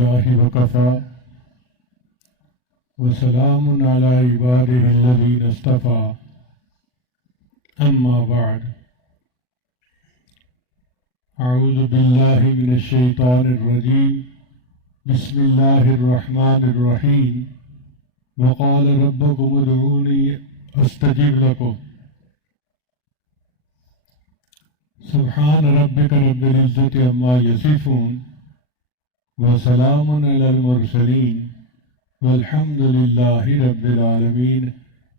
لله وكفى وسلام على عباده الذين اصطفى أما بعد أعوذ بالله من الشيطان الرجيم بسم الله الرحمن الرحيم وقال ربكم ادعوني أستجب لكم سبحان ربك رب العزة عما يصفون وسلام على المرسلين والحمد لله رب العالمين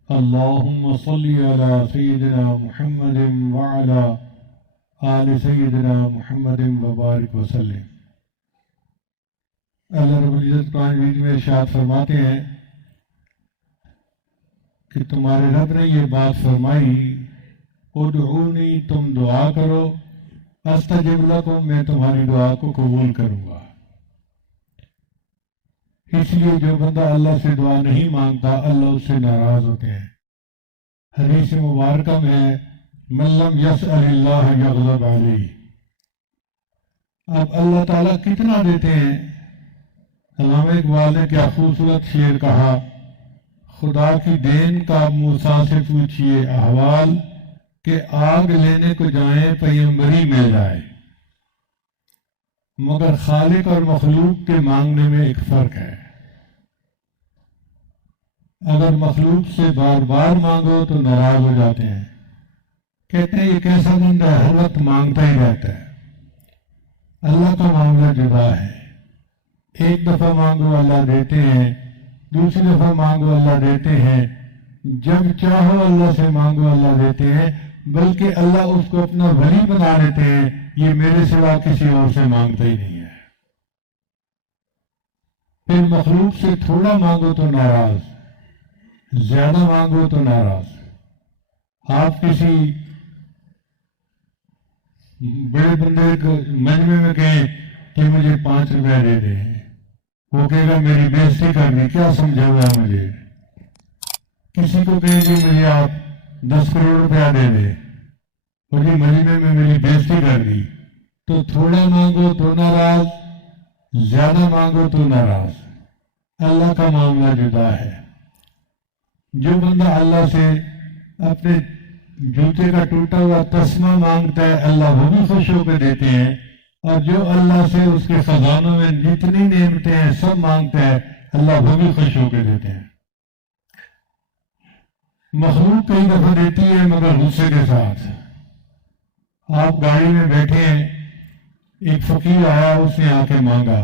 اللهم صل على سيدنا محمد وعلى آل سيدنا محمد وبارک وسلم۔ اللہ رب العزت قرآن مجید میں ارشاد فرماتے ہیں کہ تمہارے رب نے یہ بات فرمائی ادعونی تم دعا کرو استجب لکم میں تمہاری دعا کو قبول کروں گا۔ اس لیے جو بندہ اللہ سے دعا نہیں مانگتا اللہ اس سے ناراض ہوتے ہیں۔ حدیث مبارکہ میں من لم یسأل اللہ یغضب علیہ۔ اب اللہ تعالیٰ کتنا دیتے ہیں؟ علامہ اقبال نے کیا خوبصورت شعر کہا، خدا کی دین کا موسیٰ سے پوچھئے احوال کہ آگ لینے کو جائیں پیمبری مل جائے۔ مگر خالق اور مخلوق کے مانگنے میں ایک فرق ہے۔ اگر مخلوق سے بار بار مانگو تو ناراض ہو جاتے ہیں، کہتے ہیں یہ کیسا بندہ ہے ہر وقت مانگتا ہی رہتا ہے۔ اللہ کا معاملہ جدا ہے، ایک دفعہ مانگو اللہ دیتے ہیں، دوسری دفعہ مانگو اللہ دیتے ہیں، جب چاہو اللہ سے مانگو اللہ دیتے ہیں، بلکہ اللہ اس کو اپنا ولی بنا لیتے ہیں، یہ میرے سوا کسی اور سے مانگتا ہی نہیں ہے۔ پھر مخلوق سے تھوڑا مانگو تو ناراض، زیادہ مانگو تو ناراض۔ آپ کسی بڑے بندے کو مجمع میں کہیں کہ مجھے 5 روپے دے دیں، وہ کہے گا میری بےزتی کرنی، کیا سمجھا ہوا مجھے۔ کسی کو کہیں کہ مجھے آپ 10 کروڑ روپیہ دے دے، اور یہ مجمع میں میری بےزتی کر دی۔ تو تھوڑا مانگو تو ناراض، زیادہ مانگو تو ناراض۔ اللہ کا معاملہ جدا ہے۔ جو بندہ اللہ سے اپنے جوتے کا ٹوٹا ہوا تسمہ مانگتا ہے اللہ وہ بھی خوش ہو کے دیتے ہیں، اور جو اللہ سے اس کے خزانوں میں جتنی نعمتیں ہیں سب مانگتا ہے اللہ وہ بھی خوش ہو کے دیتے ہیں۔ مخلوق کئی دفعہ دیتی ہے مگر غصے کے ساتھ۔ آپ گاڑی میں بیٹھے ہیں، ایک فقیر آیا، اس نے آ کے مانگا،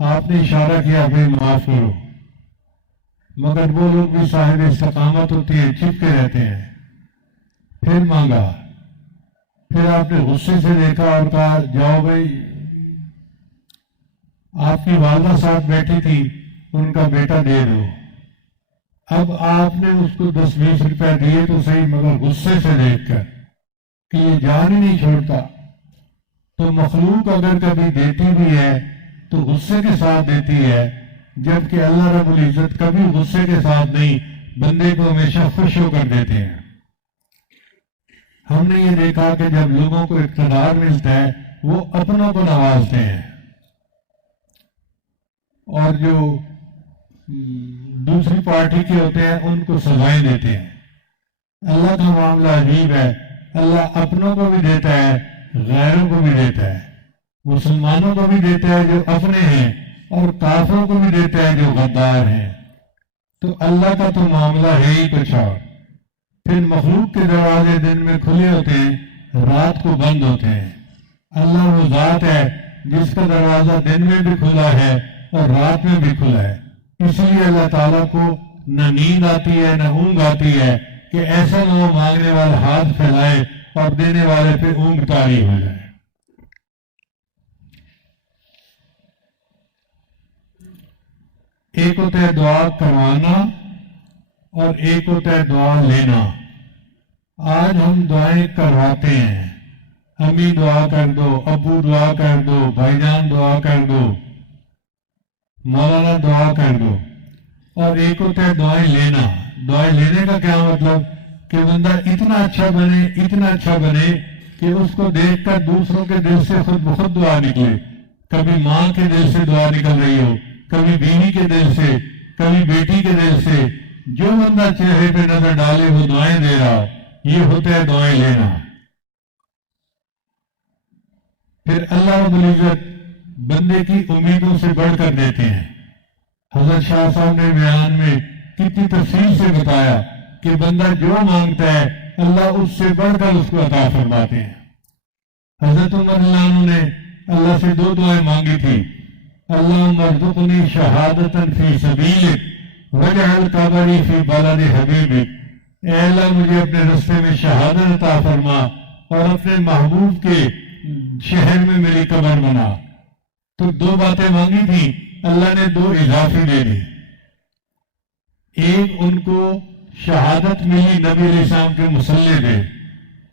آپ نے اشارہ کیا بھائی معاف کرو، مگر وہ لوگ بھی صاحب استقامت ہوتے ہیں، چپ کے رہتے ہیں۔ پھر مانگا، پھر آپ نے غصے سے دیکھا اور کہا جاؤ بھائی، آپ کی والدہ ساتھ بیٹھی تھی، ان کا بیٹا دے دو۔ اب آپ نے اس کو 10-20 روپے دیے تو صحیح، مگر غصے سے دیکھ کر کہ یہ جان ہی نہیں چھوڑتا۔ تو مخلوق اگر کبھی دیتی بھی ہے تو غصے کے ساتھ دیتی ہے، جبکہ اللہ رب العزت کبھی غصے کے ساتھ نہیں، بندے کو ہمیشہ خوش ہو کر دیتے ہیں۔ ہم نے یہ دیکھا کہ جب لوگوں کو اقتدار ملتا ہے وہ اپنوں کو نوازتے ہیں، اور جو دوسری پارٹی کے ہوتے ہیں ان کو سزائیں دیتے ہیں۔ اللہ کا معاملہ عجیب ہے، اللہ اپنوں کو بھی دیتا ہے، غیروں کو بھی دیتا ہے، مسلمانوں کو بھی دیتا ہے جو اپنے ہیں، اور کافروں کو بھی دیتا ہے جو غدار ہیں۔ تو اللہ کا تو معاملہ ہے ہی کچھ اور۔ پھر مخلوق کے دروازے دن میں کھلے ہوتے ہیں، رات کو بند ہوتے ہیں۔ اللہ وہ ذات ہے جس کا دروازہ دن میں بھی کھلا ہے اور رات میں بھی کھلا ہے۔ اس لیے اللہ تعالیٰ کو نہ نیند آتی ہے نہ اونگ آتی ہے کہ ایسا نہ ہو مانگنے والا ہاتھ پھیلائے اور دینے والے پہ اونگ طاری ہو جائے۔ ایک ہوتا ہے دعا کروانا اور ایک ہوتا ہے دعا لینا۔ آج ہم دعائیں کرواتے ہیں، امی دعا کر دو، ابو دعا کر دو، بھائی جان دعا کر دو، مولانا دعا کر دو۔ اور ایک ہوتا ہے دعائیں لینا۔ دعائیں لینے کا کیا مطلب کہ بندہ اتنا اچھا بنے کہ اس کو دیکھ کر دوسروں کے دل سے خود بخود دعا نکلے کبھی ماں کے دل سے دعا نکل رہی ہو، کبھی بیوی کے دل سے، کبھی بیٹی کے دل سے، جو بندہ چہرے پہ نظر ڈالے وہ دعائیں دے رہا، یہ ہوتا ہے دعائیں لینا۔ پھر اللہ رب العزت بندے کی امیدوں سے بڑھ کر دیتے ہیں۔ حضرت شاہ صاحب نے بیان میں کتنی تفصیل سے بتایا کہ بندہ جو مانگتا ہے اللہ اس سے بڑھ کر اس کو عطا فرماتے ہیں۔ حضرت عمر اللہ عنہ نے اللہ سے 2 دعائیں مانگی تھی، اللہم ارزقنی شہادتا فی سبیلک واجعل قبری فی بلد حبیبک، اے اللہ مجھے اپنے رستے میں شہادت عطا فرما اور اپنے محبوب کے شہر میں میری قبر بنا۔ تو 2 باتیں مانگی تھی، اللہ نے 2 اضافی دے دی۔ ایک ان کو شہادت ملی نبی علیہ السلام کے مصلی پہ،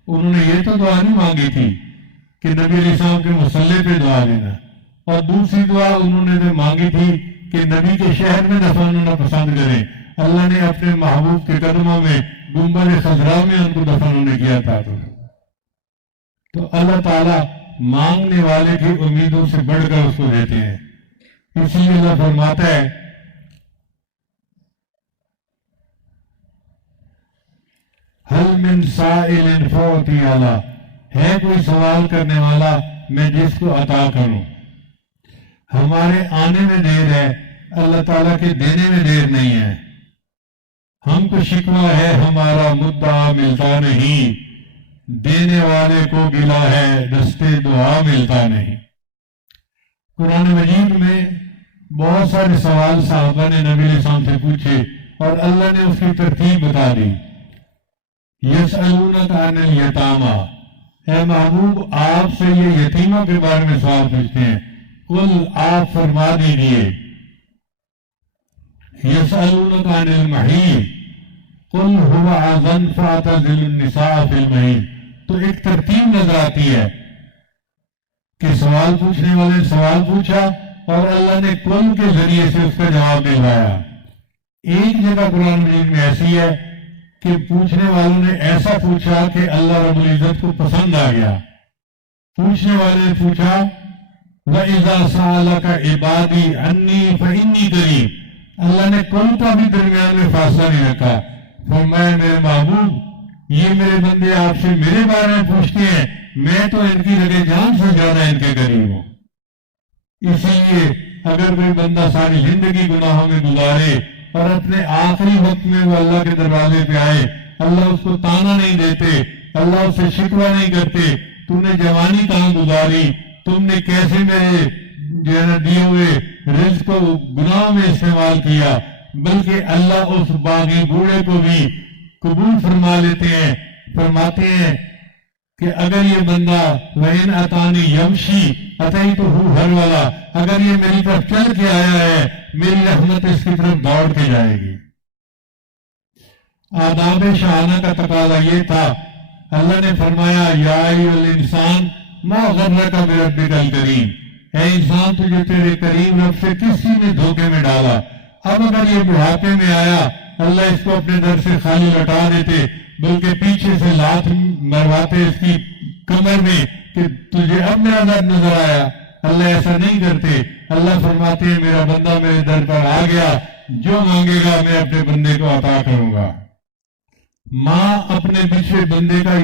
انہوں نے یہ تو دعا نہیں مانگی تھی کہ نبی علیہ السلام کے مصلی پہ دعا دینا، اور دوسری دعا انہوں نے مانگی تھی کہ نبی کے شہر میں دفن ہونا پسند کریں، اللہ نے اپنے محبوب کے قدموں میں گنبد خضرا میں ان کو دفن ہونے کیا تھا۔ تو اللہ تعالیٰ مانگنے والے کی امیدوں سے بڑھ کر اس کو دیتے ہیں۔ اس لیے اللہ فرماتا ہے حل من سائل فأعطی علیہ، ہے کوئی سوال کرنے والا میں جس کو عطا کروں۔ ہمارے آنے میں دیر ہے، اللہ تعالیٰ کے دینے میں دیر نہیں ہے۔ ہم کو شکوہ ہے ہمارا مدعا ملتا نہیں، دینے والے کو گلہ ہے دستے دعا ملتا نہیں۔ قرآن مجید میں بہت سارے سوال صحابہ نے نبی علیہ السلام سے پوچھے اور اللہ نے اس کی ترتیب بتا دی۔ یسألونک عن الیتامی، اے محبوب آپ سے یہ یتیموں کے بارے میں سوال پوچھتے ہیں، قل آپ فرما دیجئے، یسألونک عن المحیض قل هو اذى فاعتزلوا النساء فی المحیض۔ تو ایک ترتیب نظر آتی ہے کہ سوال پوچھنے والے نے سوال پوچھا اور اللہ نے قل کے ذریعے سے اس کا جواب دلوایا۔ ایک جگہ قرآن مجید میں ایسی ہے کہ پوچھنے والوں نے ایسا پوچھا کہ اللہ رب العزت کو پسند آ گیا۔ پوچھنے والے نے پوچھا وَإِذَا سَأَلَكَ عِبَادِي عَنِّي فَإِنِّي قَرِيبٌ، اللہ نے قل کا بھی درمیان میں فاصلہ نہیں رکھا، فرمایا میرے محبوب یہ میرے بندے آپ سے میرے بارے میں پوچھتے ہیں، میں تو ان کی لگے جان سے زیادہ ان کے قریب ہوں۔ اسی لیے اگر کوئی بندہ ساری زندگی گناہوں میں گزارے اور اپنے آخری وقت میں وہ اللہ کے دروازے پہ آئے، اللہ اس کو تانا نہیں دیتے، اللہ اسے شکوہ نہیں کرتے تم نے جوانی کہاں گزاری، تم نے کیسے میرے دیے ہوئے رزق کو گناہوں میں استعمال کیا، بلکہ اللہ اس باغی بوڑھے کو بھی قبول فرما لیتے ہیں، فرماتے ہیں کہ اگر یہ بندہ وَإِنْ أَتَانِي يَمْشِي أَتَيْتُهُ هَرْوَلًا، اگر یہ میری طرف چل کے آیا ہے میری رحمت اس کی طرف دوڑ کے جائے گی۔ آداب شاہانہ کا تقاضا یہ تھا، اللہ نے فرمایا یا ایھا الانسان ما غرک بربک الکریم، اے انسان تجھے تیرے کریم رب سے کس چیز نے دھوکے میں ڈالا۔ اب اگر یہ بڑھاپے میں آیا اللہ اس کو اپنے در سے خالی لٹا دیتے، بلکہ پیچھے سے لات مرواتے اس کی کمر میں کہ تجھے اب میرا در نظر آیا، اللہ ایسا نہیں کرتے۔ اللہ فرماتے ہیں میرا بندہ میرے در پر آ گیا، جو مانگے گا میں اپنے بندے کو عطا کروں گا۔ ماں اپنے بچھڑے بندے کا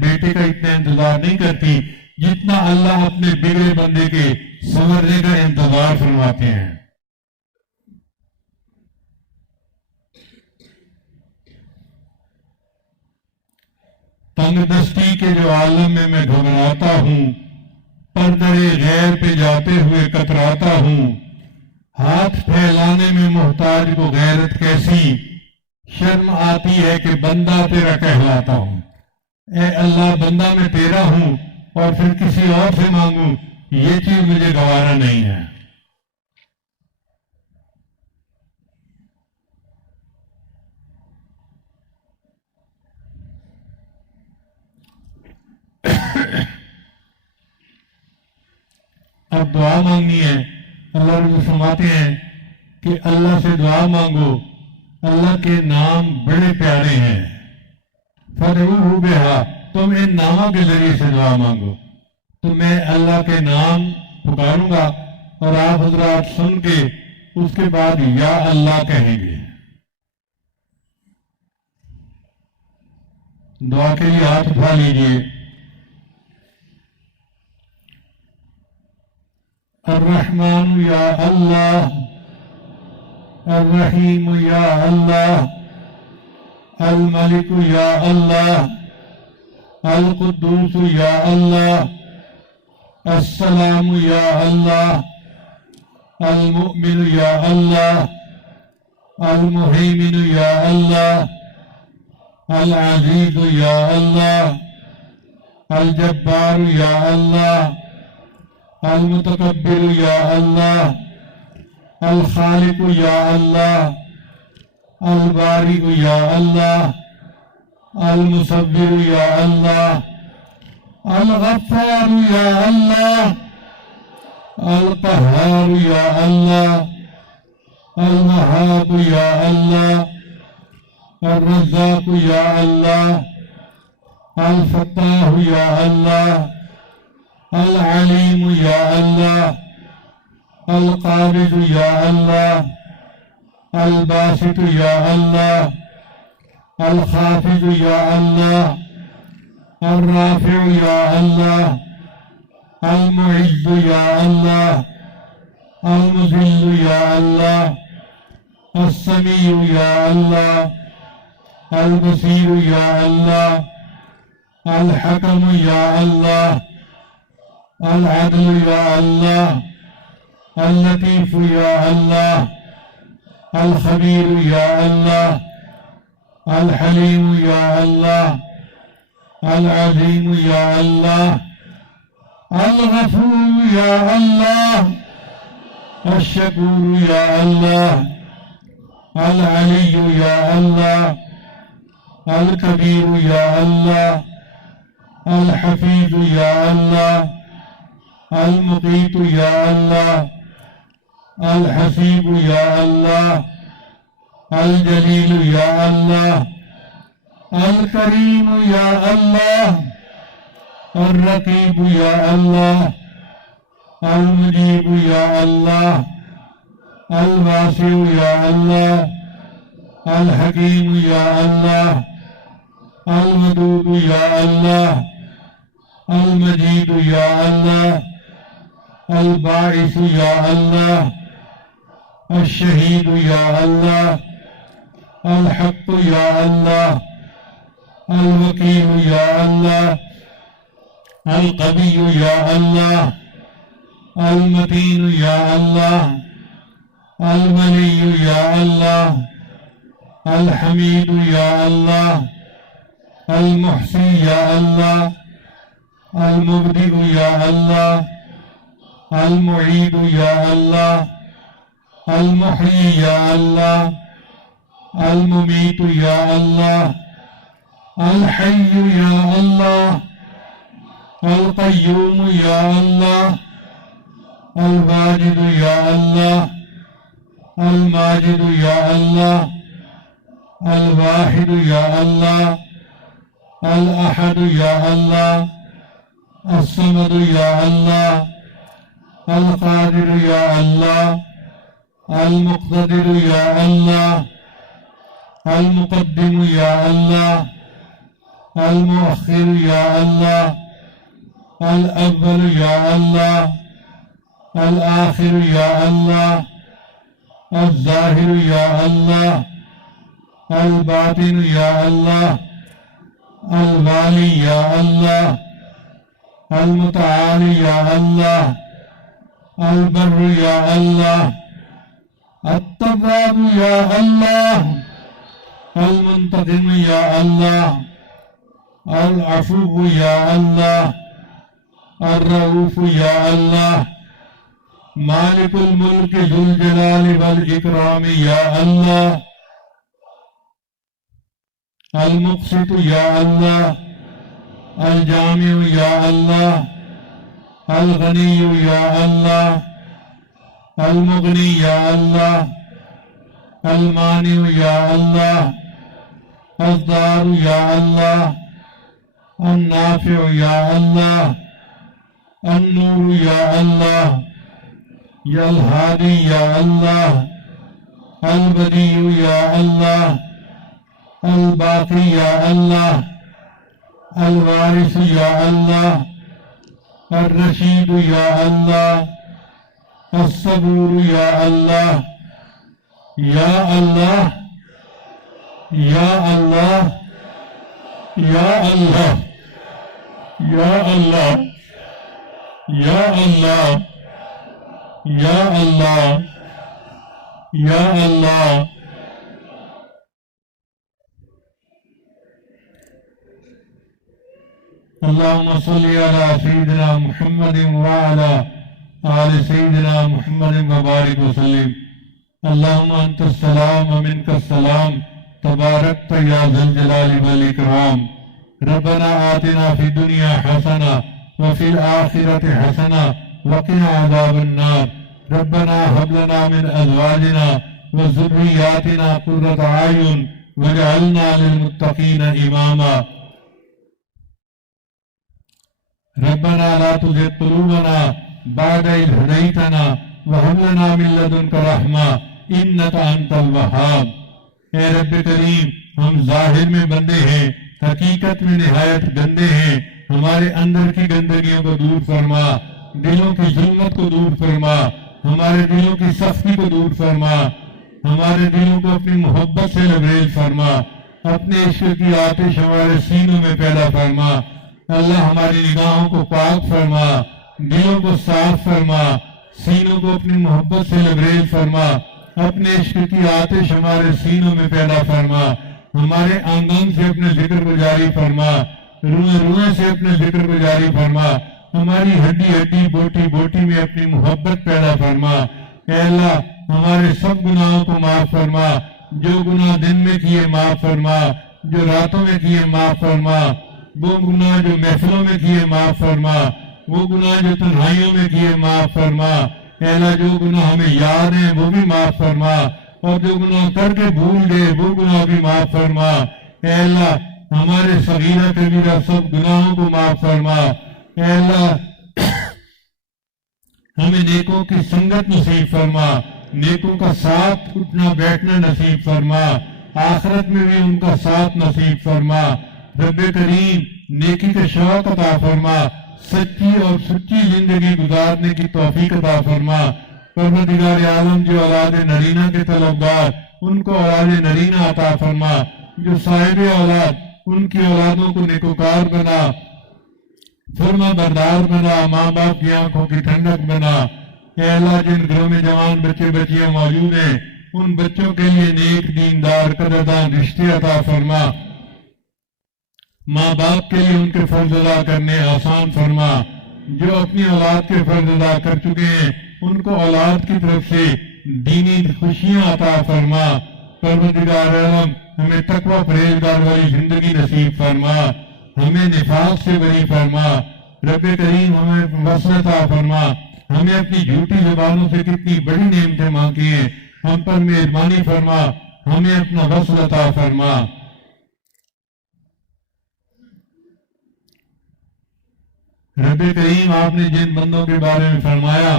بیٹے کا اتنا انتظار نہیں کرتی جتنا اللہ اپنے بگڑے بندے کے سنورنے کا انتظار فرماتے ہیں۔ تنگ دستی کے جو عالم میں گھبراتا ہوں، پردرے غیر پہ جاتے ہوئے کتراتا ہوں، ہاتھ پھیلانے میں محتاج کو غیرت کیسی، شرم آتی ہے کہ بندہ تیرا کہلاتا ہوں۔ اے اللہ بندہ میں تیرا ہوں اور پھر کسی اور سے مانگوں، یہ چیز مجھے گوارا نہیں ہے۔ اب دعا مانگنی ہے، اللہ رب فرماتے ہیں کہ اللہ سے دعا مانگو، اللہ کے نام بڑے پیارے ہیں، فَادْعُوهُ بِهَا، تم ان ناموں کے ذریعے سے دعا مانگو۔ تو میں اللہ کے نام پکاروں گا اور آپ حضرات سن کے اس کے بعد یا اللہ کہیں گے. دعا کے لیے ہاتھ اٹھا لیجیے. الرحمن یا اللہ، الرحیم یا اللہ، الملک یا اللہ، القدوس یا اللہ، السلام یا اللہ، المؤمن یا اللہ، المہیمن یا اللہ، العزیز یا اللہ، الجبار یا اللہ، المتکبر یا اللہ، الخالق یا اللہ، البارئ یا اللہ، المصور یا اللہ، الغفار یا اللہ، القہار یا اللہ، الوہاب یا اللہ، الرزاق یا اللہ، الفتاح یا اللہ، العلیم یا اللہ، القابض یا اللہ، الباسط یا اللہ، الخافض یا اللہ، الرافع یا اللہ، المعز یا اللہ، المذل یا اللہ، السمیع یا اللہ، البصیر یا اللہ، الحکم یا اللہ، العدل یا اللہ، اللطیف یا اللہ، الخبیر یا اللہ، الحلیم یا اللہ، العظیم یا اللہ، الغفور یا اللہ، الشکور یا اللہ، العلی یا اللہ، الکبیر یا اللہ، الحفیظ یا اللہ، المقیت یا اللہ، الحسیب یا اللہ، الجلیل یا اللہ، الکریم یا اللہ، الرقیب یا اللہ، المجیب یا اللہ، الواسع یا اللہ، الحکیم یا اللہ، الودود یا اللہ، المجید یا اللہ، الباعث یا اللہ، الشہید یا اللہ، الحق یا اللہ، الوکیل یا اللہ، القوی یا اللہ، المتین یا اللہ، الولی یا اللہ، الحمید یا اللہ، المحصی یا اللہ، المبدئ یا اللہ، المعید یا اللہ، المحیی یا اللہ، الممیت یا اللہ، الحی یا اللہ، القیوم یا اللہ، الواجد یا اللہ، الماجد یا اللہ، الواحد یا اللہ، الاحد یا اللہ، الصمد یا اللہ، القادر یا اللہ، المقتدر یا اللہ، المقدم یا اللہ، المؤخر یا اللہ، الاول یا اللہ، الآخر یا اللہ، الظاہر یا اللہ، الباطن یا اللہ، الوالی یا اللہ، المتعالی یا اللہ، البر یا اللہ، التواب یا اللہ، المنتقم یا اللہ، العفو یا اللہ، الرؤوف یا اللہ، مالک الملک ذو الجلال والاکرام یا اللہ، المقسط یا اللہ، الجامع یا اللہ، الغنی یا اللہ، المغنی یا اللہ، المانع یا اللہ، الضار یا اللہ، النافع یا اللہ، النور یا اللہ، یا الہادی یا اللہ، البدیع یا اللہ، الباقی یا اللہ، الوارث یا اللہ، الرشید یا اللہ، الصبور یا اللہ، یا اللہ، یا اللہ، یا اللہ، یا اللہ، یا اللہ، یا اللہ، یا اللہ۔ اللهم صل على سيدنا محمد وعلى آل سيدنا محمد وبارك وسلم۔ اللهم أنت السلام ومنك السلام، تباركت يا ذا الجلال والإكرام۔ ربنا آتنا في الدنيا حسنة وفي الآخرة حسنة وقنا عذاب النار۔ ربنا هب لنا من أزواجنا وذرياتنا قرة أعين واجعلنا للمتقين إماما۔ ربنا لا تزغ قلوبنا بعد إذ هديتنا وهب لنا من لدنك رحمة إنك أنت الوهاب۔ اے رب کریم، ہم ظاہر میں بندے ہیں، حقیقت میں نہایت گندے ہیں۔ ہمارے اندر کی گندگیوں کو دور فرما، دلوں کی ظلمت کو دور فرما، ہمارے دلوں کی سختی کو دور فرما، ہمارے دلوں کو اپنی محبت سے لبریز فرما، اپنے عشق کی آتش ہمارے سینوں میں پیدا فرما۔ اللہ ہماری نگاہوں کو پاک فرما، دلوں کو صاف فرما، سینوں کو اپنی محبت سے لبریز فرما، اپنے عشق کی آتش ہمارے سینوں میں پیدا فرما، ہمارے آنگن سے اپنے ذکر کو جاری فرما، روئے روئے سے اپنے ذکر کو جاری فرما، ہماری ہڈی ہڈی بوٹی بوٹی میں اپنی محبت پیدا فرما۔ اے اللہ ہمارے سب گناہوں کو معاف فرما، جو گناہ دن میں کیے معاف فرما، جو راتوں میں کیے معاف فرما، وہ گناہ جو محفلوں میں کیے معاف فرما، وہ گناہ جو تنہائیوں میں کیے معاف فرما۔ اے اللہ جو گناہ ہمیں یاد ہیں وہ بھی معاف فرما، اور جو گناہ کر کے بھول گئے وہ گناہ بھی معاف فرما۔ اے اللہ ہمارے صغیرہ کبیرہ سب گناہوں کو معاف فرما۔ اے اللہ ہمیں نیکوں کی سنگت نصیب فرما، نیکوں کا ساتھ اٹھنا بیٹھنا نصیب فرما، آخرت میں بھی ان کا ساتھ نصیب فرما۔ رب کریم نیکی کا شوق عطا فرما، سچی اور سچی زندگی گزارنے کی توفیق عطا فرما۔ پروردگار عالم جو اولاد نرینہ کے طلبگار ان کو اولاد نرینہ عطا فرما، جو صاحب اولاد ان کی اولادوں کو نیکوکار بنا، فرما بردار بنا، ماں باپ کی آنکھوں کی ٹھنڈک بنا۔ اے اللہ جن گھروں میں جوان بچے بچیاں موجود ہیں ان بچوں کے لیے نیک دیندار قدردان رشتے عطا فرما، ماں باپ کے لیے ان کے فرض ادا کرنے آسان فرما، جو اپنی اولاد کے فرض ادا کر چکے ہیں ان کو اولاد کی طرف سے دینی خوشیاں عطا فرما۔ پروردگار عالم ہمیں تقوی پرہیزگار والی زندگی نصیب فرما، ہمیں نفاق سے بری فرما۔ رب کریم ہمیں وصل عطا فرما، ہمیں اپنی جھوٹی زبانوں سے کتنی بڑی نعمتیں مانگی ہیں، ہم پر مہربانی فرما، ہمیں اپنا وصل عطا فرما۔ رب کریم آپ نے جن بندوں کے بارے میں فرمایا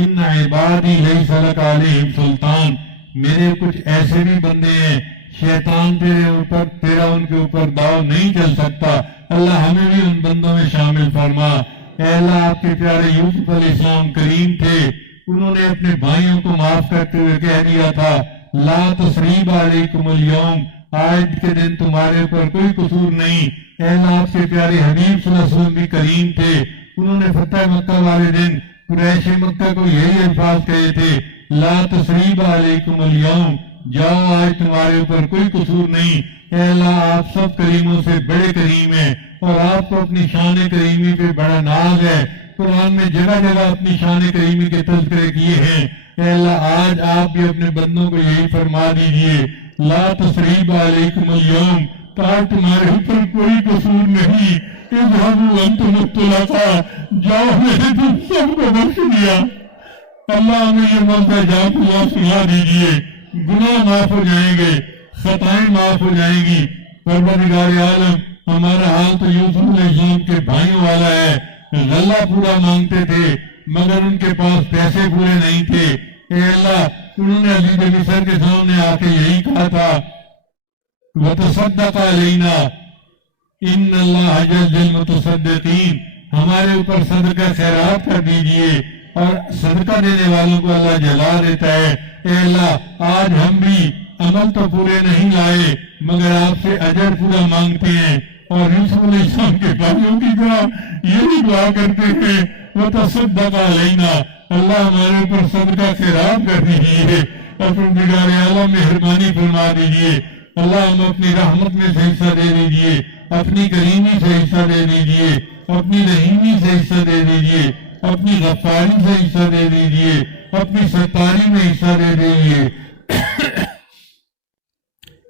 ان عبادی لیس لک علیہم سلطان، میرے کچھ ایسے بھی بندے ہیں شیطان تیرا ان کے اوپر داؤ نہیں چل سکتا، اللہ ہمیں بھی ان بندوں میں شامل فرما۔ اے اللہ آپ کے پیارے یوسف علیہ السلام کریم تھے، انہوں نے اپنے بھائیوں کو معاف کرتے ہوئے کہہ دیا تھا لا تثریب علیکم اليوم، آج کے دن تمہارے اوپر کوئی قصور نہیں۔ اے اللہ آپ کے پیارے حبیب صلی اللہ علیہ وسلم بھی کریم تھے، انہوں نے فتح مکہ والے دن قریش مکہ کو یہی الفاظ کہے تھے لا تثریب علیکم اليوم، جاؤ آج تمہارے اوپر کوئی قصور نہیں۔ اے اللہ آپ سب کریموں سے بڑے کریم ہیں اور آپ کو اپنی شان کریمی پہ بڑا ناز ہے، قرآن میں جگہ جگہ اپنی شان کریمی کے تذکرے کیے ہیں۔ اے اللہ آج آپ بھی اپنے بندوں کو یہی فرما دیجئے لا تثریب علیکم اليوم، کہا تمہارے اوپر کوئی قصور نہیں، اذهبوا انتم الطلقاء، جاؤ میرے دل سب کو بخش دیا۔ اللہ ہمیں یہ موقع جاؤ اللہ سنا دیجئے، گناہ معاف ہو جائیں گے، خطائیں معاف ہو جائیں گی۔ پروردگار عالم ہمارا حال تو یوسف علیہ السلام کے بھائیوں والا ہے، غلہ پورا مانگتے تھے مگر ان کے پاس پیسے پورے نہیں تھے. اے اللہ انہوں نے عزیز مصر کے سامنے آ کے یہی کہا تھا وَتَصَدَّقَ عَلَيْنَا إِنَّ اللَّهَ يَجْزِي الْمُتَصَدِّقِينَ، ہمارے اوپر صدقہ خیرات کر دیجئے، اور صدقہ دینے والوں کو اللہ جلا دیتا ہے. اے اللہ آج ہم بھی عمل تو پورے نہیں لائے مگر آپ سے اجر پورا مانگتے ہیں، اور یوسف علیہ السلام کے بھائیوں کی طرح یہ بھی دعا کرتے ہیں وَتَصَدَّقَ عَلَيْنَا، اللہ ہمارے اوپر صدقہ خیرات کر دیجئے، پروردگار عالم مہربانی فرما دیجئے. اللہ ہم اپنی رحمت میں سے حصہ دے دیجئے، اپنی کریمی سے حصہ دے دیجئے، اپنی رحیمی سے حصہ دے دیجئے، اپنی غفاری سے حصہ دے دیجئے، اپنی ستاری میں حصہ دے دیجئے.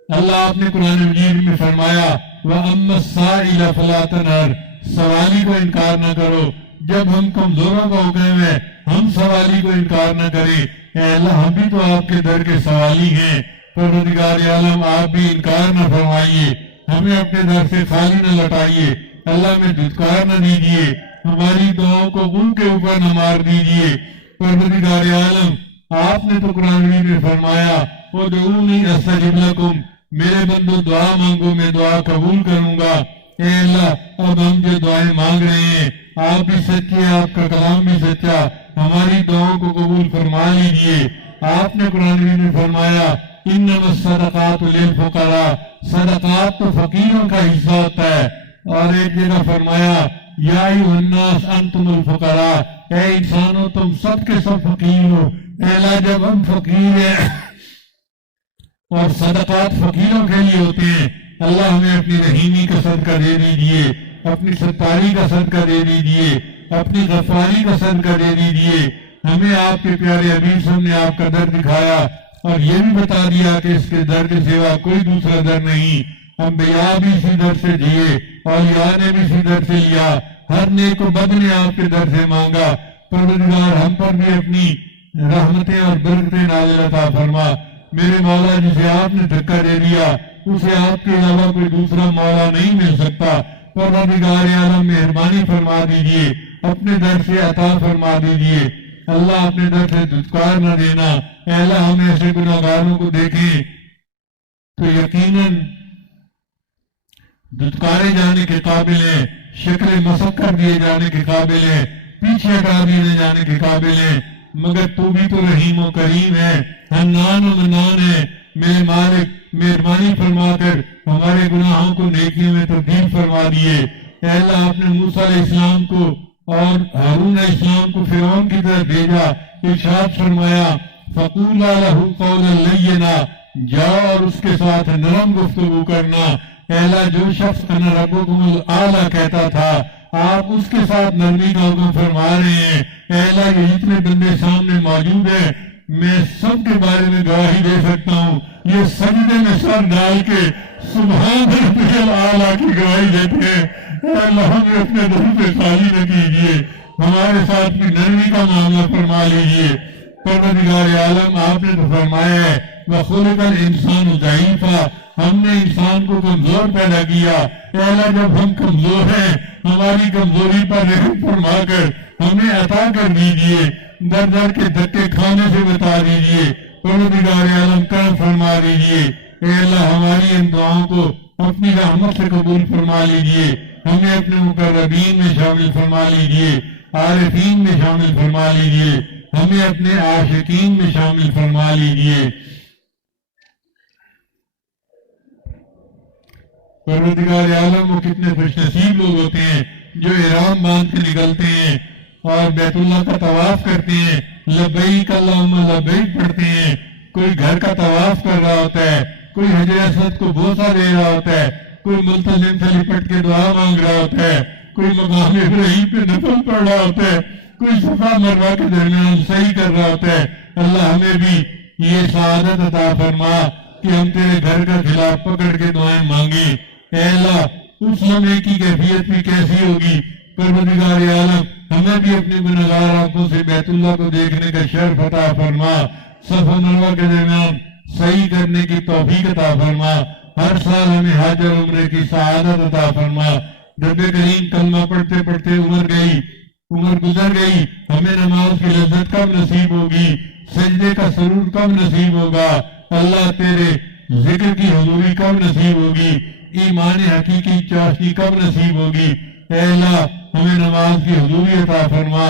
اللہ آپ نے قرآن مجید میں فرمایا وَأَمَّا السَّائِلَ فَلَا تَنْهَرْ، سوالی کو انکار نہ کرو. جب ہم کمزوروں کا حکم ہے ہم سوالی کو انکار نہ کریں. اے اللہ ہم بھی تو آپ کے در کے سوالی ہیں، پروردگار عالم آپ بھی انکار نہ فرمائیے، ہمیں اپنے در سے خالی نہ لٹائیے. اللہ میں دھتکار نہ دیجیے، ہماری دعاؤں کو ان کے اوپر نہ مار دیجیے. پروردگار عالم آپ نے تو قرآن میں فرمایا ادعونی استجب لکم، میرے بندو دعا مانگو میں دعا قبول کروں گا. اے اللہ اب ہم جو دعائیں مانگ رہے ہیں آپ بھی سچے، آپ کا کلام بھی سچا، ہماری دعاؤں کو قبول فرما لیجئے. آپ نے قرآن میں فرمایا انما الصدقات للفقراء، صدقات تو فقیروں کا حصہ ہوتا ہے. اور ایک جگہ فرمایا یا ایھا الناس انتم الفقراء، اے انسانوں تم سب کے سب فقیر ہو. اے اللہ جب ہم فقیر ہیں اور صدقات فقیروں کے لیے ہوتے ہیں، اللہ ہمیں اپنی رحیمی کا صدقہ دے دیجئے، اپنی ستاری کا صدقہ دے دیجئے، اپنی غفاری کا صدقہ دے دیجئے. ہمیں آپ کے پیارے حبیب صاحب نے آپ کا در دکھایا اور یہ بھی بتا دیا کہ اس کے در کے سوا کوئی دوسرا در نہیں. انبیاء بھی اسی در سے جیے، اولیاء نے بھی اسی در سے لیا، ہر نیک و بد نے آپ کے در سے مانگا. پروردگار ہم پر بھی اپنی رحمتیں اور برکتیں نازل عطا فرما. میرے مولا جسے آپ نے دھکا دے دیا اسے آپ کے علاوہ کوئی دوسرا مولا نہیں مل سکتا. پروردگار عالم مہربانی فرما دیجئے، اپنے در سے عطا فرما دیجئے. اللہ اپنے در سے دھتکار نہ دینا. اے اللہ ہم ایسے گناہگاروں کو دیکھیں تو یقیناً دھتکارے جانے کے قابل ہیں، شکل مسخ کر دیے جانے کے قابل ہیں، پیچھے ہٹا دیے جانے کے قابل ہیں، مگر تو بھی تو رحیم و کریم ہے، حنان و منان ہے. میرے مالک مہربانی فرما کر ہمارے گناہوں کو نیکیوں میں تبدیل فرما دیے. اے اللہ آپ نے موسیٰ علیہ السلام کو اور ہارون علیہ السلام کو فرعون کی طرف بھیجا، ارشاد فرمایا فَقُولَا لَهُ قَوْلًا لَيِّنًا، جاؤ اور اس کے ساتھ نرم گفتگو کرنا. اے اللہ جو شخص انا ربکم الاعلیٰ کہتا تھا آپ اس کے ساتھ نرمی کا حکم فرما رہے ہیں. اے اللہ یہ جتنے بندے سامنے موجود ہیں میں سب کے بارے میں گواہی دے سکتا ہوں، یہ سجدے میں سر ڈال کے سبحان ربی الاعلیٰ کی گواہی دیتے ہیں. اے اللہ ہمیں اپنے دل پہ خالی نہ کیجیے، ہمارے ساتھ بھی نرمی کا معاملہ فرما لیجیے. پروردگار عالم آپ نے تو فرمایا ہے وَخُلِقَ الْإِنسَانُ ضَعِيفًا، ہم نے انسان کو کمزور پیدا کیا. اے اللہ جب ہم کمزور ہیں ہماری کمزوری پر رحم فرما کر ہمیں عطا کر دیجئے، در در کے دھکے کھانے سے بتا دیجئے. پروردگار عالم کرم فرما دیجئے. اے اللہ ہماری ان دعاؤں کو اپنی رحمت سے قبول فرما لیجئے، ہمیں اپنے مقربین میں شامل فرما لیجئے، عارفین میں شامل فرما لیجئے، ہمیں اپنے عاشقین میں شامل فرما لیجئے. پروردگار عالم وہ کتنے خوش نصیب لوگ ہوتے ہیں جو احرام باندھ کے نکلتے ہیں اور بیت اللہ کا طواف کرتے ہیں، لبیک اللہم لبیک پڑھتے ہیں. کوئی گھر کا طواف کر رہا ہوتا ہے، کوئی حجر اسود کو بوسہ دے رہا ہوتا ہے، کوئی ملتزم سے لپٹ کے دعا مانگ رہا ہوتا ہے، کوئی مقام ابراہیم پہ نفل پڑھ رہا ہوتا ہے، کوئی صفا مروہ کے درمیان صحیح کر رہا ہوتا ہے. اللہ ہمیں بھی یہ سعادت عطا فرما کہ ہم تیرے گھر کا خلاف پکڑ کے دعائیں مانگیں. اے اللہ اس لمحے کی کیفیت بھی کیسی ہوگی. پروردگار عالم ہمیں بھی اپنی گنہگار آنکھوں سے بیت اللہ کو دیکھنے کا شرف عطا فرما، صفا مروہ کے درمیان صحیح کرنے کی توفیق عطا فرما. ہر سال ہمیں حج اور عمرے کی سعادت عطا فرما. رب کریم کلمہ پڑھتے پڑھتے عمر گزر گئی، ہمیں نماز کی لذت کب نصیب ہوگی، سجدے کا سرور کب نصیب ہوگا، اللہ تیرے ذکر کی حضوری کب نصیب ہوگی، ایمان حقیقی چاشنی کب نصیب ہوگی۔ اے اللہ ہمیں نماز کی حضوری عطا فرما،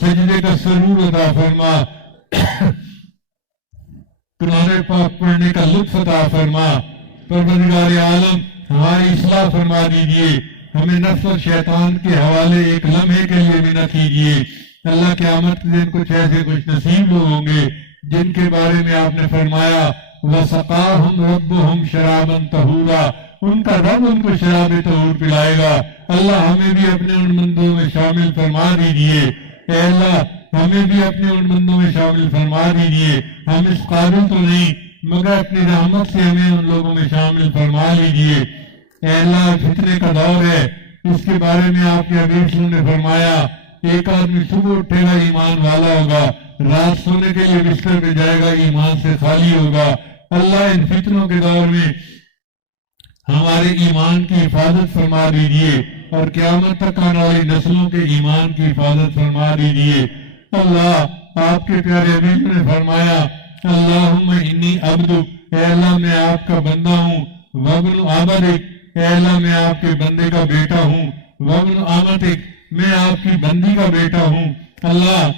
سجدے کا سرور عطا فرما، قرآن پاک پڑھنے کا لطف عطا فرما۔ پروردگار عالم ہماری اصلاح فرما دیجئے، ہمیں نفس اور شیطان کے حوالے ایک لمحے کے لیے بھی نہ کیجئے۔ اللہ قیامت کے دن کچھ ایسے کچھ نصیب لوگ ہوں گے جن کے بارے میں آپ نے فرمایا وَسَقَاهُمْ رَبُّهُمْ شَرَابًا طَهُورًا، ان کا رب ان کو شراب طہور پلائے گا۔ اللہ ہمیں بھی اپنے ان بندوں میں شامل فرما دیجئے۔ اے اللہ ہمیں بھی اپنے ان بندوں میں شامل فرما دیجئے، ہم اس قابل تو نہیں مگر اپنی رحمت سے ہمیں ان لوگوں میں شامل فرما لیجئے۔ اے اللہ فتنے کا دور ہے، اس کے بارے میں آپ کے حبیب صلی اللہ علیہ وسلم نے فرمایا ایک آدمی صبح اٹھے گا ایمان والا ہوگا، رات سونے کے لیے بستر پہ جائے گا ایمان سے خالی ہوگا۔ اللہ ان فتنوں کے دور میں ہمارے ایمان کی حفاظت فرما دیجئے اور قیامت تک آنے والی نسلوں کے ایمان کی حفاظت فرما دیجئے۔ اللہ آپ کے پیارے حبیب نے فرمایا اللہم انی عبدک، اے اللہ میں آپ کا بندہ ہوں، وابن عبدک، اے اللہ میں آپ کے بندے کا بیٹا ہوں، وابن امتک، میں آپ کی بندی کا بیٹا ہوں۔ اللہ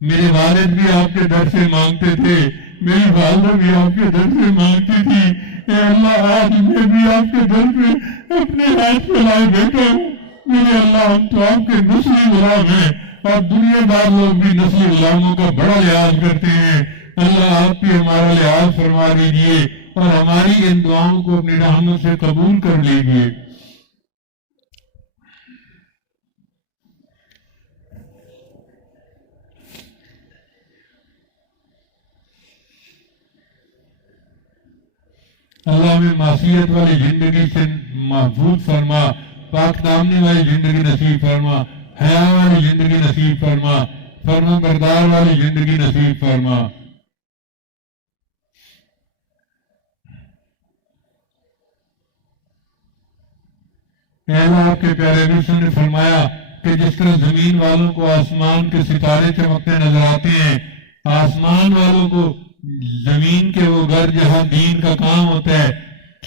میرے والد بھی آپ کے در سے مانگتے تھے، میری والدہ بھی آپ کے در سے مانگتی تھی، اے اللہ آج میں بھی آپ کے در پہ اپنے ہاتھ پھیلائے بیٹھا ہوں۔ میرے اللہ ہم تو آپ کے نسلی غلام ہیں اور دنیا دار لوگ بھی نسلی غلاموں کا بڑا لحاظ کرتے ہیں۔ اللہ آپ بھی ہمارا لحاظ فرما دیجئے اور ہماری ان دعاؤں کو اپنی رحمت سے قبول کر لیجئے۔ اللہ ہمیں معصیت والی زندگی سے محفوظ فرما، پاک دامنی والی زندگی نصیب فرما، حیا والی زندگی نصیب فرما، فرما بردار والی زندگی نصیب فرما۔ اے اللہ آپ کے پیارے رسول نے فرمایا کہ جس طرح زمین والوں کو آسمان کے ستارے چمکتے نظر آتے ہیں، آسمان والوں کو زمین کے وہ گھر جہاں دین کا کام ہوتا ہے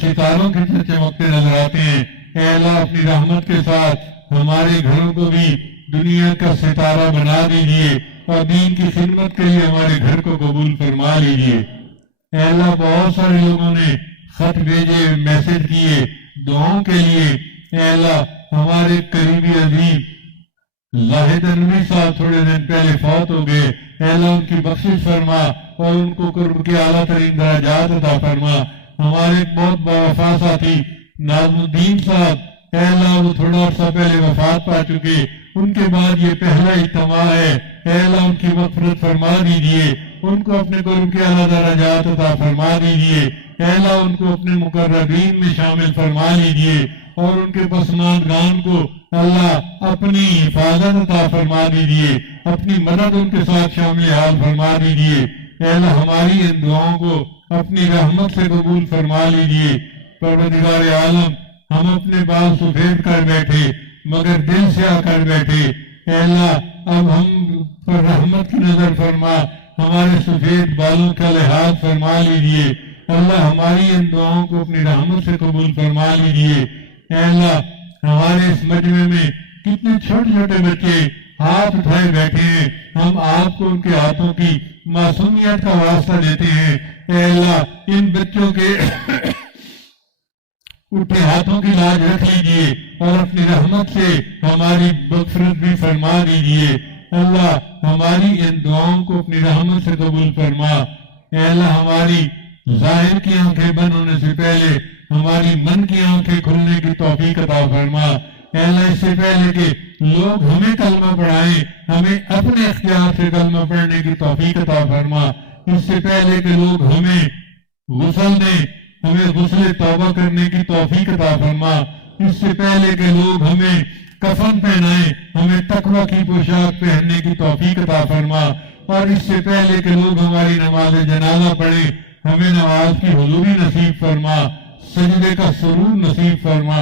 ستاروں کی طرح چمکتے نظر آتے ہیں۔ اے اللہ اپنی رحمت کے ساتھ ہمارے گھروں کو بھی دنیا کا ستارہ بنا دیجئے اور دین کی خدمت کے لیے ہمارے گھر کو قبول فرما لیجئے۔ اے اللہ بہت سارے لوگوں نے خط بھیجے، میسج کیے دعاؤں کے لیے۔ اے اللہ ہمارے قریبی عزیز زاہد انوری صاحب تھوڑے دن پہلے فوت ہو گئے، اے اللہ ان کی بخشش فرما اور ان کو قرب کے اعلیٰ ترین درجات عطا فرما۔ ہمارے ایک بہت باوفا ساتھی ناظم الدین صاحب، اے اللہ وہ تھوڑا عرصہ پہلے وفات پا چکے، ان کے بعد یہ پہلا اجتماع ہے، اے اللہ ان کی مغفرت فرما دیجئے، ان کو اپنے قرب کے اعلیٰ درجات عطا فرما دیجئے۔ اے اللہ ان کو اپنے مقربین میں شامل فرما لیجئے اور ان کے پسماندگان کو اللہ اپنی حفاظت عطا فرما دیجئے، اپنی مدد ان کے ساتھ شامل حال فرما دیجئے۔ اے اللہ ہماری ان دعاؤں کو اپنی رحمت سے قبول فرما لیجئے۔ پروردگار عالم ہم اپنے بال سفید کر بیٹھے مگر دل سے آ کر بیٹھے، اے اللہ اب ہم پر رحمت کی نظر فرما، ہمارے سفید بالوں کا لحاظ فرما لیجئے۔ اللہ ہماری ان دعاؤں کو اپنی رحمت سے قبول فرما لیجئے۔ اے اللہ ہمارے اس مجمع میں کتنے چھوٹے چھوٹے بچے ہاتھ اٹھائے بیٹھے ہیں، ہم آپ کو ان کے ہاتھوں کی معصومیت کا واسطہ دیتے ہیں۔ اے اللہ ان بچوں کے اٹھے ہاتھوں کی لاج رکھ لیجئے اور اپنی رحمت سے ہماری مغفرت بھی فرما دیجئے۔ اللہ ہماری ان دعاؤں کو اپنی رحمت سے قبول فرما۔ اے اللہ ہماری ظاہر کی آنکھیں بند ہونے سے پہلے ہماری من کی آنکھیں کھلنے کی توفیق عطا فرما۔ اے اللہ اس سے پہلے کہ لوگ ہمیں کلمہ پڑھائیں، ہمیں اپنے اختیار سے کلمہ پڑھنے کی توفیق عطا فرما۔ اس سے پہلے کہ لوگ ہمیں غسل دیں، ہمیں غسل توبہ کرنے کی توفیق عطا فرما۔ اس سے پہلے کہ لوگ ہمیں کفن پہنائیں، ہمیں تقویٰ کی پوشاک پہننے کی توفیق عطا فرما۔ اور اس سے پہلے کہ لوگ ہماری نماز جنازہ پڑھیں، ہمیں نماز کی حضوری نصیب فرما، سجدے کا سرور نصیب فرما۔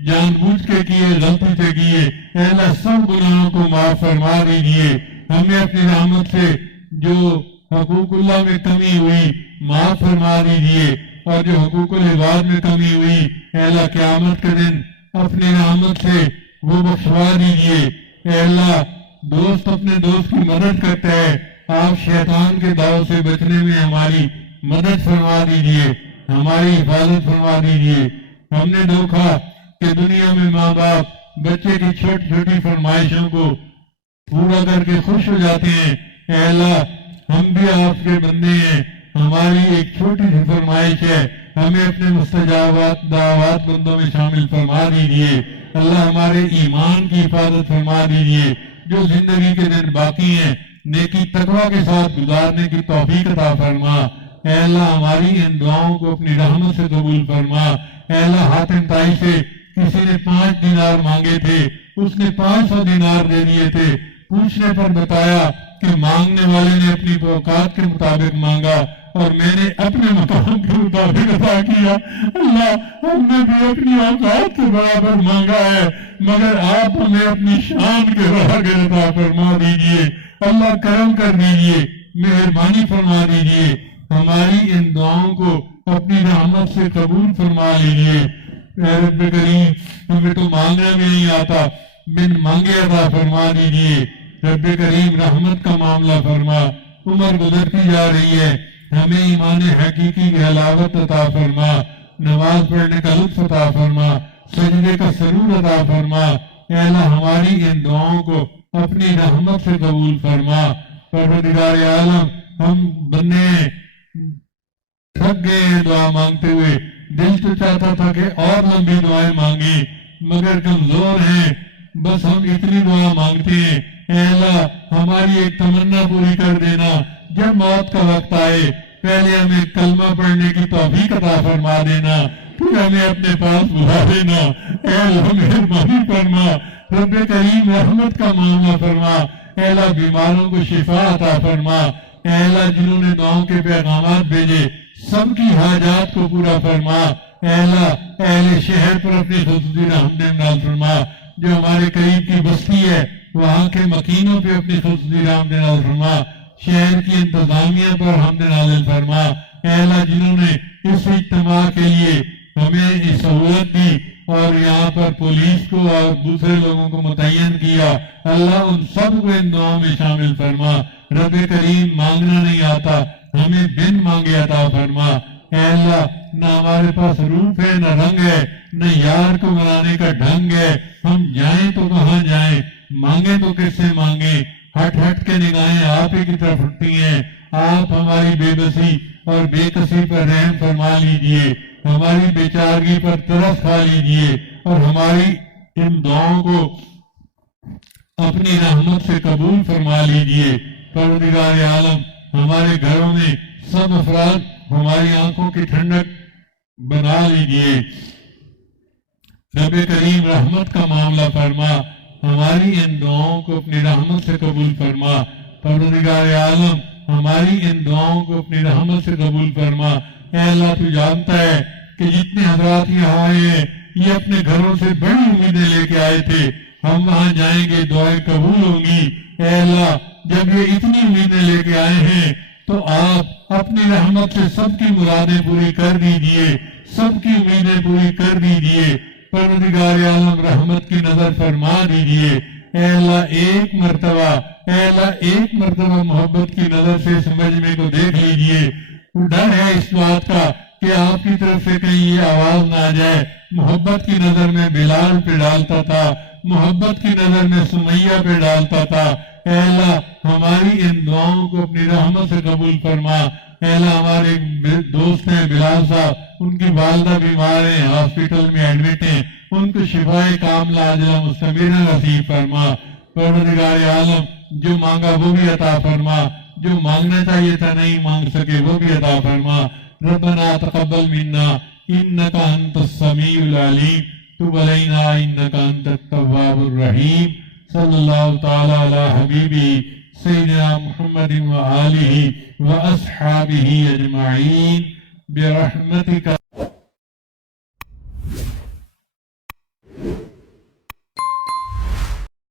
جان بوجھ کے کیے، غلطی سے کیے، اے اللہ سب گناہوں کو معاف فرما دیجیے، ہمیں اپنی رحمت سے جو حقوق اللہ میں کمی ہوئی معاف فرما دیجیے، اور جو حقوق العباد میں کمی ہوئی اے اللہ قیامت کے دن اپنی رحمت سے وہ بخشوا دیجیے۔ اے اللہ دوست اپنے دوست کی مدد کرتا ہے، آپ شیطان کے داؤ سے بچنے میں ہماری مدد فرما دیجیے، ہماری حفاظت فرما دیجیے۔ ہم نے دیکھا کہ دنیا میں ماں باپ بچے کی چھوٹی چھوٹی فرمائشوں کو پورا کر کے خوش ہو جاتے ہیں، اے اللہ ہم بھی آپ کے بندے ہیں، ہماری ایک چھوٹی سی فرمائش ہے، ہمیں اپنے مستجابات دعوات بندوں میں شامل فرما دیجیے۔ اللہ ہمارے ایمان کی حفاظت فرما دیجیے، جو زندگی کے دن باقی ہیں نیکی تقوی کے ساتھ گزارنے کی توفیق عطا فرما۔ اے اللہ ہماری ان دعاؤں کو اپنی رحمت سے قبول فرما۔ اے اللہ حاتم طائی سے کسی نے 5 دینار مانگے تھے، اس نے 500 دینار دے دیے تھے، پوچھنے پر بتایا کہ مانگنے والے نے اپنی اوقات کے مطابق مانگا اور میں نے اپنے مقام کے مطابق عطا کیا۔ اللہ ہم نے بھی اپنی اوقات کے برابر مانگا ہے، مگر آپ ہمیں اپنی شان کے برابر عطا فرما دیجیے۔ اللہ کرم کر دیجیے، مہربانی فرما دیجیے، ہماری ان دعاؤں کو اپنی رحمت سے قبول فرما لیجیے۔ اے رب کریم ہمیں تو مانگنا بھی نہیں آتا، بن مانگے عطا فرما دیجیے۔ رب کریم رحمت کا معاملہ فرما۔ عمر گزرتی جا رہی ہے، ہمیں ایمان حقیقی کی حلاوت عطا فرما، نماز پڑھنے کا لطف عطا فرما، سجدے کا سرور عطا فرما۔ اے اللہ ہماری ان دعاؤں کو اپنی رحمت سے قبول فرما۔ پروردگار عالم ہم بندے تھک گئے ہیں دعا مانگتے ہوئے، دل تو چاہتا تھا کہ اور لمبی دعائیں مانگیں مگر کمزور ہیں، بس ہم اتنی دعا مانگتے ہیں۔ اے اللہ ہماری ایک تمنا پوری کر دینا، جب موت کا وقت آئے پہلے ہمیں کلمہ پڑھنے کی توفیق عطا فرما دینا، پھر ہمیں اپنے پاس بلا دینا۔ اے اللہ مہربانی فرما، رب کریم رحمت کا معاملہ فرما۔ اے اللہ بیماروں کو شفا عطا فرما۔ اے اللہ جنہوں نے دعاؤں کے پیغامات بھیجے سب کی حاجات کو پورا فرما۔ اے اللہ اہل شہر پر اپنی خصوصی رحمت نازل فرما، جو ہمارے قریب کی بستی ہے وہاں کے مکینوں پہ اپنی خصوصی رحمت نازل فرما، شہر کی انتظامیہ پر حمد نازل فرما۔ اے اللہ جنہوں نے اس اجتماع کے لیے ہمیں سہولت دی اور یہاں پر پولیس کو اور دوسرے لوگوں کو متعین کیا، اللہ ان سب کو ان دعاؤں میں شامل فرما۔ رب کریم مانگنا نہیں آتا، ہمیں بن مانگے عطا فرما۔ اے اللہ نہ ہمارے پاس روپ ہے نہ رنگ ہے، نہ یار کو منانے کا ڈھنگ ہے، ہم جائیں تو کہاں جائیں، مانگیں تو کس سے مانگیں، ہٹ ہٹ کے نگاہیں آپ ہی کی طرف اٹھتی ہیں۔ آپ ہماری بے بسی اور بے کسی پر رحم فرما لیجئے، ہماری بیچارگی پر ترس کھا لیجئے اور ہماری ان دعاؤں کو اپنی رحمت سے قبول فرما لیجئے۔ پروردگار عالم ہمارے گھروں میں سب افراد ہماری آنکھوں کی ٹھنڈک بنا لیجئے۔ رب کریم رحمت کا معاملہ فرما، ہماری ان دعاؤں کو اپنی رحمت سے قبول فرما۔ پروردگار عالم ہماری ان دعاؤں کو اپنی رحمت سے قبول فرما۔ اے اللہ تو جانتا ہے کہ جتنے حضرات یہاں آئے ہیں یہ اپنے گھروں سے بڑی امیدیں لے کے آئے تھے، ہم وہاں جائیں گے دعائیں قبول ہوں گی۔ اے اللہ جب یہ اتنی امیدیں لے کے آئے ہیں تو آپ اپنی رحمت سے سب کی مرادیں پوری کر دیجئے، سب کی امیدیں پوری کر دیجئے۔ پروردگار عالم رحمت کی نظر فرما دیجئے۔ اے اللہ ایک مرتبہ محبت کی نظر سے سمجھنے کو دیکھ لیجئے۔ ڈر ہے اس بات کا کہ آپ کی طرف سے کہیں یہ آواز نہ آ جائے، محبت کی نظر میں بلال پہ ڈالتا تھا، محبت کی نظر میں سمیہ پہ ڈالتا تھا۔ اے اللہ ہماری ان دعاؤں کو اپنی رحمت سے قبول فرما۔ اے اللہ ہمارے دوست ہیں بلال صاحب، ان کی والدہ بیمار ہیں، ہاسپٹل میں ایڈمٹ ہیں، ان کو شفائے کاملہ عاجلہ مستمرہ نصیب فرما۔ پروردگار عالم جو مانگا وہ بھی عطا فرما، جو مانگنا چاہیے تھا نہیں مانگ سکے وہ بھی عطا فرما۔ ربنا تقبل منا انک انت السمیع العلیم تب علینا انک انت التواب الرحیم۔ صلی اللہ تعالی علی حبیبی سیدنا محمد و آلہ و اصحابہ اجمعین برحمتک